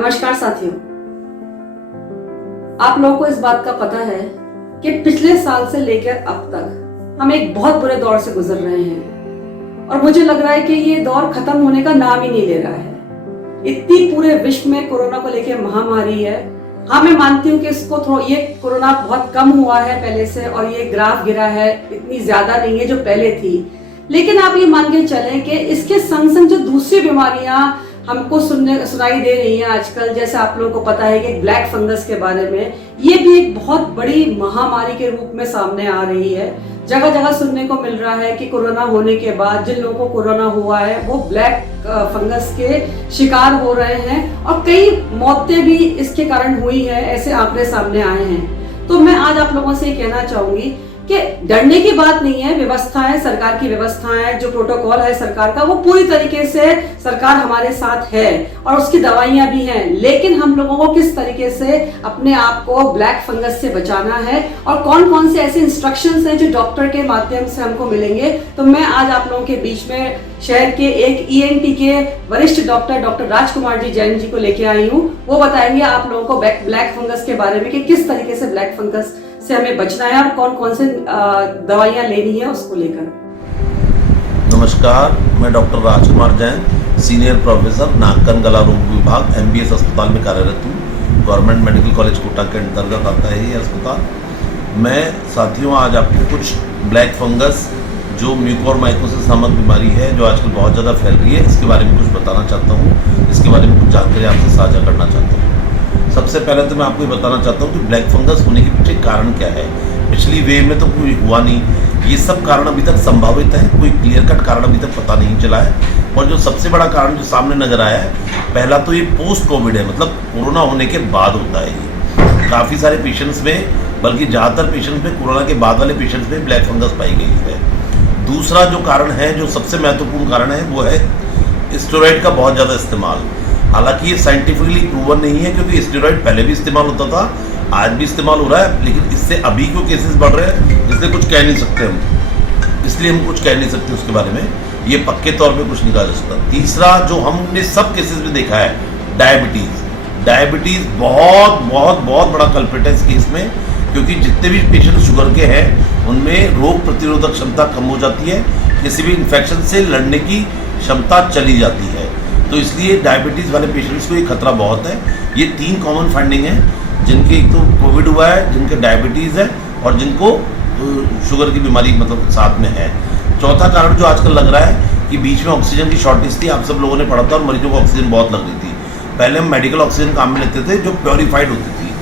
नमस्कार साथियों, आप लोगों को इस बात का पता है कि पिछले साल से लेकर अब तक हम एक बहुत बुरे दौर से गुजर रहे हैं और मुझे लग रहा है कि ये दौर खत्म होने का नाम ही नहीं ले रहा है। इतनी पूरे विश्व में कोरोना को लेकर महामारी है। हाँ, मैं मानती हूँ कि ये कोरोना बहुत कम हुआ है पहले से और ये ग्राफ गिरा है, इतनी ज्यादा नहीं है जो पहले थी। लेकिन आप ये मान के चलें कि इसके संग संग जो दूसरी बीमारियां हमको सुनाई दे रही हैं आजकल, जैसे आप लोगों को पता है कि ब्लैक फंगस के बारे में, ये भी एक बहुत बड़ी महामारी के रूप में सामने आ रही है। जगह जगह सुनने को मिल रहा है कि कोरोना होने के बाद जिन लोगों को कोरोना हुआ है वो ब्लैक फंगस के शिकार हो रहे हैं और कई मौतें भी इसके कारण हुई है, ऐसे आंकड़े सामने आए हैं। तो मैं आज आप लोगों से ये कहना चाहूंगी कि डरने की बात नहीं है। व्यवस्थाएं, सरकार की व्यवस्थाएं, जो प्रोटोकॉल है सरकार का, वो पूरी तरीके से सरकार हमारे साथ है और उसकी दवाइयां भी हैं। लेकिन हम लोगों को किस तरीके से अपने आप को ब्लैक फंगस से बचाना है और कौन कौन से ऐसे इंस्ट्रक्शंस हैं जो डॉक्टर के माध्यम से हमको मिलेंगे, तो मैं आज आप लोगों के बीच में शहर के एक ENT के वरिष्ठ डॉक्टर राजकुमार जी जैन जी को लेके आई हूँ। वो बताएंगे आप लोगों को ब्लैक फंगस के बारे में कि किस तरीके से ब्लैक फंगस से हमें बचना है और कौन कौन से दवाइयां लेनी है उसको लेकर। नमस्कार, मैं डॉक्टर राजकुमार जैन, सीनियर प्रोफेसर, नाक कान गला रोग विभाग, MBS अस्पताल में कार्यरत हूँ। गवर्नमेंट मेडिकल कॉलेज कोटा के अंतर्गत आता है ये अस्पताल। मैं साथियों आज आपको कुछ ब्लैक फंगस जो म्यूकोरमाइकोसिस नामक बीमारी है जो आजकल बहुत ज़्यादा फैल रही है, इसके बारे में कुछ बताना चाहता हूँ। इसके बारे में कुछ जानकारी आपसे साझा करना चाहता हूँ। सबसे पहले तो मैं आपको ये बताना चाहता हूँ कि ब्लैक फंगस होने के पीछे कारण क्या है। पिछली वेव में तो कोई हुआ नहीं, ये सब कारण अभी तक संभावित है, कोई क्लियर कट कारण अभी तक पता नहीं चला है। और जो सबसे बड़ा कारण जो सामने नजर आया है, पहला तो ये पोस्ट कोविड है, मतलब कोरोना होने के बाद होता है ये। काफ़ी सारे पेशेंट्स में, बल्कि ज़्यादातर पेशेंट्स में, कोरोना के बाद वाले पेशेंट्स में ब्लैक फंगस पाई गई है। दूसरा जो कारण है, जो सबसे महत्वपूर्ण कारण है, वो है स्टेरॉइड का बहुत ज़्यादा इस्तेमाल। हालांकि ये साइंटिफिकली प्रूवन नहीं है, क्योंकि स्टेरॉइड पहले भी इस्तेमाल होता था, आज भी इस्तेमाल हो रहा है, लेकिन इससे अभी क्यों केसेस बढ़ रहे हैं इसलिए कुछ कह नहीं सकते हम, इसलिए हम कुछ कह नहीं सकते उसके बारे में, ये पक्के तौर पे कुछ नहीं कहा जा सकता। तीसरा जो हमने सब केसेस में देखा है, डायबिटीज़ बहुत बहुत बहुत बड़ा कल्प्रिट है इस केस में, क्योंकि जितने भी पेशेंट शुगर के हैं उनमें रोग प्रतिरोधक क्षमता कम हो जाती है, किसी भी इन्फेक्शन से लड़ने की क्षमता चली जाती है। तो इसलिए डायबिटीज़ वाले पेशेंट्स को ये खतरा बहुत है। ये 3 कॉमन फाइंडिंग है, जिनके एक तो कोविड हुआ है, जिनके डायबिटीज़ है और जिनको शुगर की बीमारी मतलब साथ में है। चौथा कारण जो आजकल लग रहा है कि बीच में ऑक्सीजन की शॉर्टेज थी, आप सब लोगों ने पढ़ा था और मरीजों को ऑक्सीजन बहुत लग रही थी। पहले हम मेडिकल ऑक्सीजन काम में लेते थे जो प्योरीफाइड होती थी,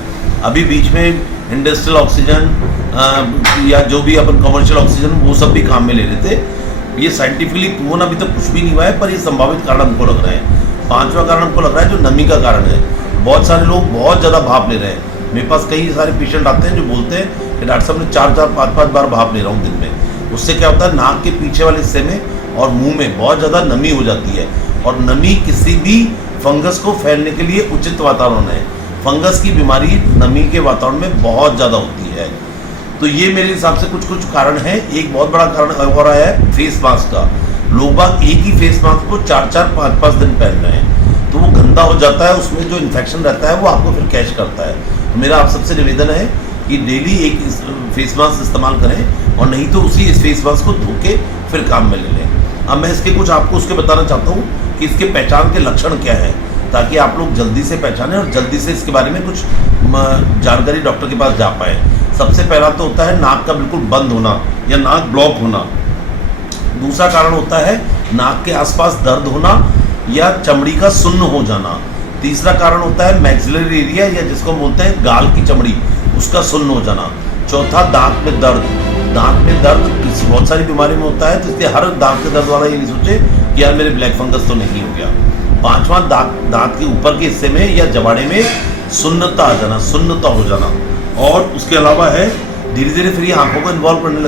अभी बीच में इंडस्ट्रियल ऑक्सीजन या जो भी अपन कमर्शियल ऑक्सीजन वो सब भी काम में ले रहे थे। ये साइंटिफिकली प्रूवन अभी तक कुछ भी नहीं हुआ है, पर ये संभावित कारण हमको लग रहा है। 5वां कारण हमको लग रहा है जो नमी का कारण है। बहुत सारे लोग बहुत ज़्यादा भाप ले रहे हैं। मेरे पास कई सारे पेशेंट आते हैं जो बोलते हैं कि डॉक्टर साहब मैं 4-4, 5-5 बार भाप ले रहा हूँ दिन में। उससे क्या होता है, नाक के पीछे वाले हिस्से में और मुंह में बहुत ज़्यादा नमी हो जाती है, और नमी किसी भी फंगस को फैलने के लिए उचित वातावरण है। फंगस की बीमारी नमी के वातावरण में बहुत ज़्यादा होती है। तो ये मेरे हिसाब से कुछ कारण है। एक बहुत बड़ा कारण हो रहा है फेस मास्क का। लोग बाग एक ही फेस मास्क को 4-4, 5-5 दिन पहन रहे हैं, तो वो गंदा हो जाता है, उसमें जो इन्फेक्शन रहता है वो आपको फिर कैच करता है। तो मेरा आप सबसे निवेदन है कि डेली एक फेस मास्क इस्तेमाल करें, और नहीं तो उसी इस फेस मास्क को धो के फिर काम में ले लें। अब मैं इसके कुछ आपको उसके बताना चाहता हूँ कि इसके पहचान के लक्षण क्या है, ताकि आप लोग जल्दी से पहचानें और जल्दी से इसके बारे में कुछ जानकारी डॉक्टर के पास जा पाए। सबसे पहला तो होता है नाक का बिल्कुल बंद होना या नाक ब्लॉक होना। दूसरा कारण होता है नाक के आसपास दर्द होना या चमड़ी का सुन्न हो जाना। तीसरा कारण होता है मैक्सिलरी एरिया या जिसको बोलते हैं गाल की चमड़ी, उसका सुन्न हो जाना। चौथा दांत में दर्द। दांत में दर्द बहुत सारी बीमारी में होता है, तो इसलिए हर दांत के दर्द वाला ये नहीं सोचे कि यार मेरे ब्लैक फंगस तो नहीं हो गया। पांचवा दांत के ऊपर के हिस्से में या जबाड़े में सुन्नता आ जाना, सुन्नता हो जाना। और उसके अलावा है धीरे धीरे फिर ये आंखों को इन्वॉल्व करने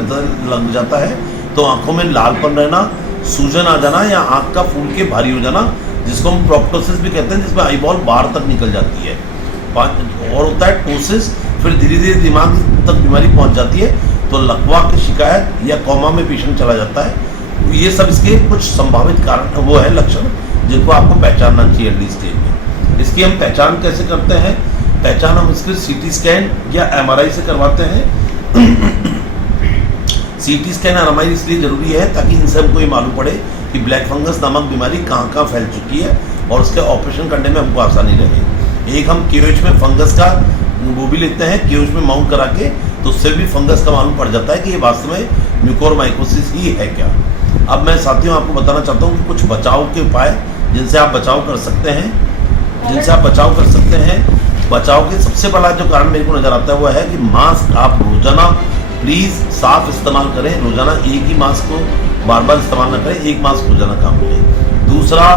लग जाता है, तो आंखों में लालपन रहना, सूजन आ जाना या आंख का फूल के भारी हो जाना, जिसको हम प्रोक्टोसिस भी कहते हैं, जिसमें आईबॉल बाहर तक निकल जाती है। और होता है टोसिस, फिर धीरे धीरे दिमाग तक बीमारी पहुंच जाती है, तो लकवा की शिकायत या कोमा में पेशेंट चला जाता है। ये सब इसके कुछ संभावित कारण वो है लक्षण जिनको आपको पहचानना चाहिए अर्ली स्टेज में। इसकी हम पहचान कैसे करते हैं? पहचान हम इसके सीटी स्कैन या एमआरआई से करवाते हैं। सीटी स्कैन और एमआरआई इसलिए जरूरी है ताकि इनसे हमको ये मालूम पड़े कि ब्लैक फंगस नामक बीमारी कहाँ कहाँ फैल चुकी है और उसके ऑपरेशन करने में हमको आसानी रहे। एक हम केओएच में फंगस का वो भी लेते हैं, केओएच में माउंट करा के, तो उससे भी फंगस का मालूम पड़ जाता है कि ये वास्तव में म्यूकोरमाइकोसिस ही है क्या। अब मैं साथियों आपको बताना चाहता हूँ कि कुछ बचाव के उपाय जिनसे आप बचाव कर सकते हैं। बचाव के सबसे बड़ा जो कारण मेरे को नजर आता है वो है कि मास्क आप रोजाना प्लीज साफ इस्तेमाल करें। रोजाना एक ही मास्क को बार बार इस्तेमाल न करें, एक मास्क रोजाना काम करें। दूसरा,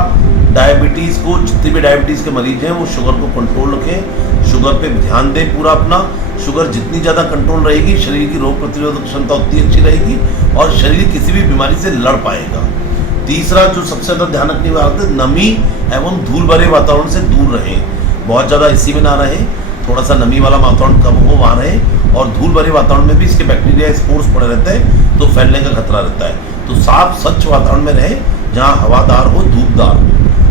डायबिटीज को, जितने भी डायबिटीज के मरीज हैं वो शुगर को कंट्रोल रखें, शुगर पे ध्यान दें पूरा अपना। शुगर जितनी ज़्यादा कंट्रोल रहेगी, शरीर की रोग प्रतिरोधक क्षमता उतनी अच्छी रहेगी और शरीर किसी भी बीमारी से लड़ पाएगा। तीसरा जो सबसे ज़्यादा ध्यान रखने की बात है, नमी एवं धूल भरे वातावरण से दूर रहें। बहुत ज़्यादा एसी में ना रहें, थोड़ा सा नमी वाला वातावरण कम हो वहाँ रहें, और धूल भरे वातावरण में भी इसके बैक्टीरिया स्पोर्स पड़े रहते हैं तो फैलने का खतरा रहता है। तो साफ स्वच्छ वातावरण में रहें जहाँ हवादार हो, धूपदार हो,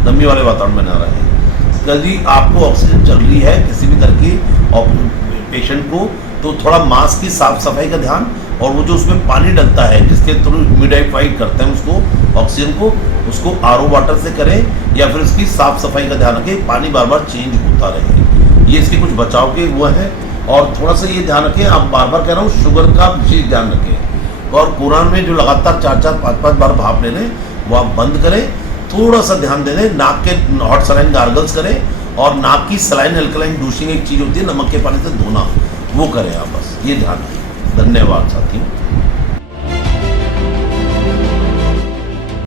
नमी वाले वातावरण में ना रहें। यदि आपको ऑक्सीजन चल रही है किसी भी तरह की पेशेंट को, तो थोड़ा मास्क की साफ सफाई का ध्यान, और वो जो उसमें पानी डलता है जिसके थ्रू ह्यूमिडिफाइड करते हैं उसको, ऑक्सीजन को, उसको आरओ वाटर से करें या फिर उसकी साफ सफाई का ध्यान रखें, पानी बार बार चेंज होता रहे। ये इसके कुछ बचाव के वो है। और थोड़ा सा ये ध्यान रखें, आप बार बार कह रहा हूँ, शुगर का विशेष ध्यान रखें। और कुरान में जो लगातार 4-4, 5-5 बार भाप ले लें वो आप बंद करें। थोड़ा सा ध्यान दे दें, नाक के हॉट सलाइन गार्गल्स करें, और नाक की सलाइन अल्कलाइन डूशिंग एक चीज़ होती है नमक के पानी से धोना, वो करें आप, बस ये ध्यान रखें। धन्यवाद साथियों।